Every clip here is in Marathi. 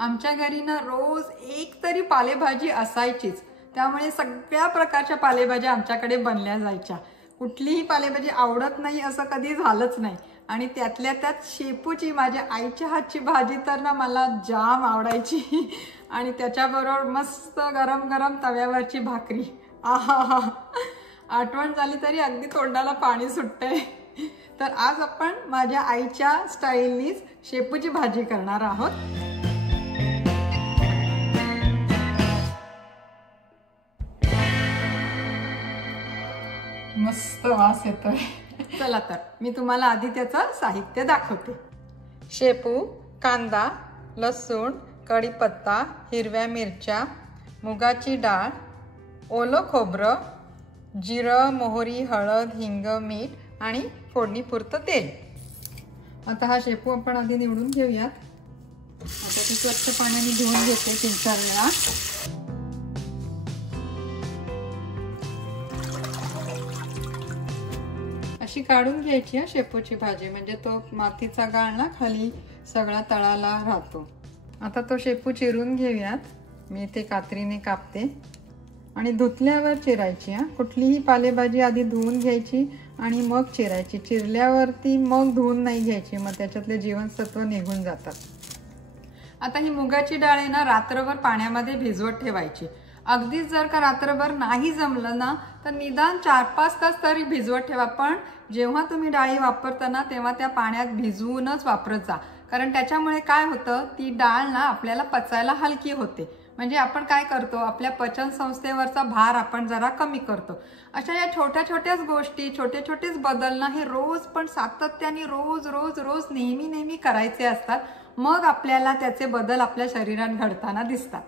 आमच्या घरी ना रोज एक तरी पालेभाजी असायचीच, त्यामुळे सगळ्या प्रकारच्या पालेभाज्या आमच्याकडे बनल्या जायच्या। कुठलीही पालेभाजी आवडत नाही असं कधी झालंच नाही। आणि त्यातल्या त्यात शेपूची, माझ्या आईच्या हातची भाजी तर ना मला जाम आवडायची। आणि त्याच्याबरोबर मस्त गरम गरम तव्यावरची भाकरी, आहा, आठवण झाली तरी अगदी तोंडाला पाणी सुटतंय। तर आज आपण माझ्या आईच्या स्टाईलनीच शेपूची भाजी करणार आहोत। मस्त वास येतोय। चला तर मी तुम्हाला आधी त्याचं साहित्य दाखवते। शेपू, कांदा, लसूण, कढीपत्ता, हिरव्या मिरच्या, मुगाची डाळ, ओलं खोबरं, जिरं, मोहरी, हळद, हिंग, मीठ आणि फोडणीपुरतं तेल। आता हा शेपू आपण आधी निवडून घेऊयात। आता ते स्वच्छ पाण्याने धुवून घेते 3-4 वेळा। अशी काढून घ्यायची आहे शेपूची भाजी, म्हणजे तो मातीचा गाळ ना खाली सगळा तळाला राहतो। आता तो शेपू चिरून घेऊयात। मी ते कात्रीने कापते आणि धुतल्यावर चिरायची। कुठलीही पालेभाजी आधी धुवून घ्यायची आणि मग चिरायची। चिरल्यावरती मग धुवून नाही घ्यायची, मग त्याच्यातले जीवनसत्व निघून जातात। आता ही मुगाची डाळ आहे ना रात्रभर पाण्यामध्ये भिजवत ठेवायची। अगदीच जर का रात्रभर नाही जमलं ना तर निदान 4-5 तास तरी भिजवत ठेवा। पण जेव्हा तुम्ही डाळी वापरताना तेव्हा त्या पाण्यात भिजवूनच वापरत जा, कारण त्याच्यामुळे काय होतं, ती डाळ ना आपल्याला पचायला हलकी होते। म्हणजे आपण काय करतो, आपल्या पचन संस्थेवरचा भार आपण जरा कमी करतो। अशा या छोट्या छोट्याच गोष्टी, छोटे छोटेच बदल ना हे रोज पण सातत्याने रोज रोज रोज नेहमी करायचे असतात। मग आपल्याला त्याचे बदल आपल्या शरीरात घडताना दिसतात।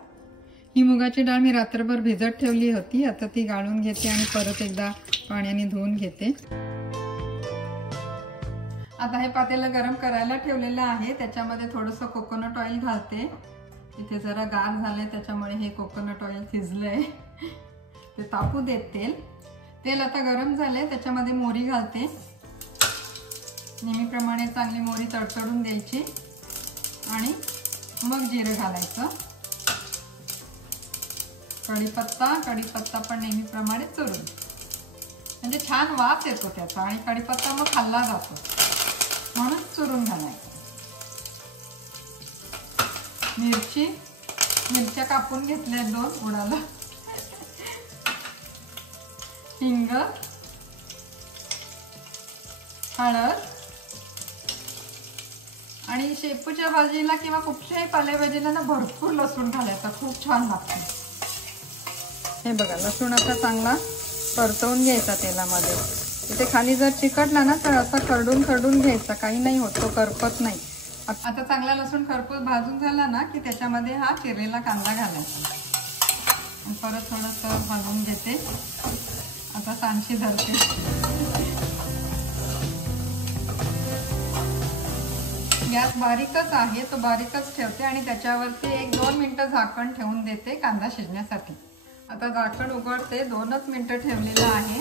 ही मुगाची डाळ मी रात्रभर भिजत ठेवली होती। आता ती गाळून घेते आणि परत एकदा पाण्याने धुवून घेते। आता हे पातेलं गरम करायला ठेवलेलं आहे, त्याच्यामध्ये थोडंसं कोकोनट ऑइल घालते। इथे जरा गार झाले त्याच्यामुळे हे कोकोनट ऑइल शिजलंय, ते तापू देत तेल। तेल आता गरम झाले, त्याच्यामध्ये मोहरी घालते। नेहमीप्रमाणे चांगली मोहरी तडतडून द्यायची आणि मग जिरं घालायचं। कढीपत्ता पण नेहमीप्रमाणे चुरून, म्हणजे छान वास येतो त्याचा आणि कढीपत्ता मग खाल्ला जातो म्हणून चुरून घालायचं। मिरच्या कापून घेतल्या 2 उडाला, हिंग, हळद आणि शेपूच्या भाजीला किंवा कुठल्याही पालेभाजीला ना भरपूर लसूण घालायचा, खूप छान लागतं। हे बघा, लसूण आता चांगला परतवून घ्यायचा तेलामध्ये। इथे खाली जर चिकटला ना तर असा खरडून घ्यायचा, काही नाही होत, तो करपत नाही। आता चांगला लसूण खरपूस भाजून झाला ना की त्याच्यामध्ये हा चिरलेला कांदा घालायचा आणि परत थोडंसं भाजून घेते। आता सांडशी धरते। गॅस बारीकच आहे, तो बारीकच ठेवते आणि त्याच्यावरती 1-2 मिनिटं झाकण ठेवून देते कांदा शिजण्यासाठी। आता झाकण उघडते, 2च मिनिटं ठेवलेलं आहे।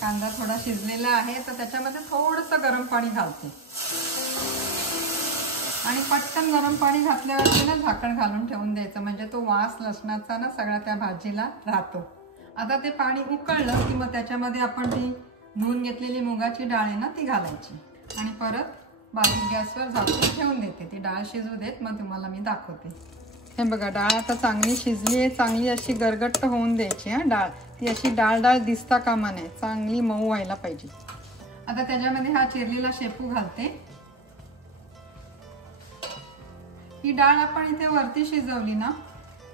कांदा थोडा शिजलेला आहे, तर त्याच्यामध्ये थोडंसं गरम पाणी घालते आणि पटकन गरम पाणी घातल्यावरती ना झाकण घालून ठेवून द्यायचं, म्हणजे तो वास लसणाचा ना सगळा त्या भाजीला राहतो। आता ते पाणी उकळलं की मग त्याच्यामध्ये आपण ती धुवून घेतलेली मुगाची डाळ आहे ना ती घालायची आणि परत बारीक गॅसवर झाकून ठेवून देते। ती डाळ शिजू देत, मग तुम्हाला मी दाखवते। हे बघा, डाळ आता चांगली शिजली आहे, चांगली अशी गरगट्ट होऊन द्यायची। डाळ ती अशी डाळ दिसता कामा नये, चांगली मऊ व्हायला पाहिजे। आता त्याच्यामध्ये हा चिरलेला शेपू घालते। ही डाळ आपण इथे वरती शिजवली ना,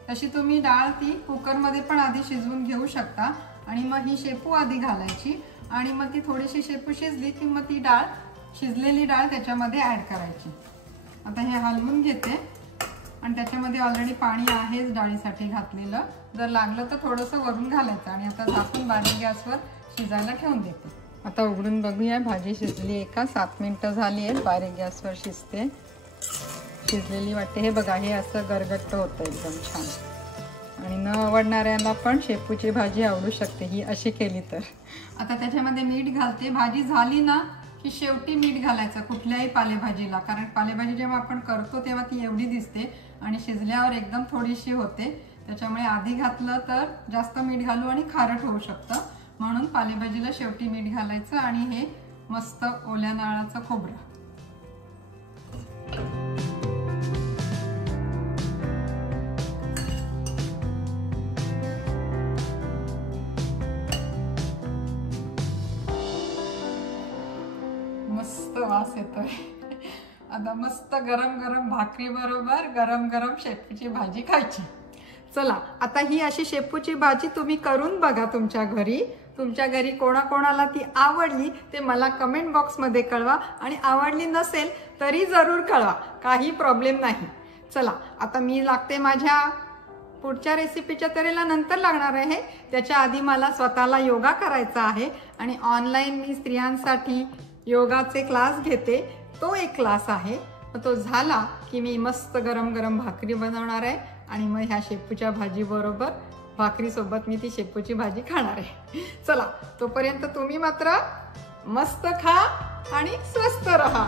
तशी तुम्ही डाळ ती कुकरमध्ये पण आधी शिजवून घेऊ शकता आणि मग ही शेपू आधी घालायची आणि मग ती थोडीशी शेपू शिजली की मग ती डाळ, शिजलेली डाळ त्याच्यामध्ये ऍड करायची। आता हे हलवून घेते आणि त्याच्यामध्ये ऑलरेडी पाणी आहेच डाळीसाठी घातलेलं, जर लागलं तर थोडंसं वरून घालायचं आणि आता झाकून बारीक गॅसवर शिजायला ठेवून देते। आता उघडून बघूया, भाजी शिजली आहे का? 7 मिनिटं झाली आहेत, बारीक गॅसवर शिजते, शिजलेली वाटते। हे बघा, हे असं गरगट्ट होतं एकदम छान आणि न आवडणाऱ्याला पण शेपूची भाजी आवडू शकते ही अशी केली तर। आता त्याच्यामध्ये मीठ घालते। भाजी झाली ना की शेवटी मीठ घालायचं कुठल्याही पालेभाजीला, कारण पालेभाजी जेव्हा आपण करतो तेव्हा ती एवढी दिसते आणि शिजल्यावर एकदम थोडीशी होते. त्याच्यामुळे आधी घातलं तर जास्त मीठ घालू आणि खारट होऊ शकतं, म्हणून पालेभाजीला शेवटी मीठ घालायचं. आणि हे मस्त ओल्या नारळाचं खोबरं. मस्त वास येतोय. आता मस्त गरम गरम भाकरी बरोबर गरम गरम शेपूची भाजी खायची. चला, आता ही अशी शेपूची भाजी तुम्ही करून बघा तुमच्या घरी. तुमच्या घरी कोणाकोणाला ती आवडली ते मला कमेंट बॉक्समध्ये कळवा, आणि आवडली नसेल तरी जरूर कळवा, काही प्रॉब्लेम नाही. चला, आता मी लागते माझ्या पुढच्या रेसिपीच्या तऱ्हेला नंतर लागणार आहे. त्याच्या आधी मला स्वतःला योगा करायचा आहे, आणि ऑनलाईन मी स्त्रियांसाठी योगाचे क्लास घेते. तो एक क्लास आहे. मग तो झाला की मी मस्त गरम गरम भाकरी बनवणार आहे, आणि मग ह्या शेपूच्या भाजी बरोबर भाकरीसोबत मी ती शेपूची भाजी खाणार आहे. चला, तोपर्यंत तुम्ही मात्र मस्त खा आणि स्वस्त रहा.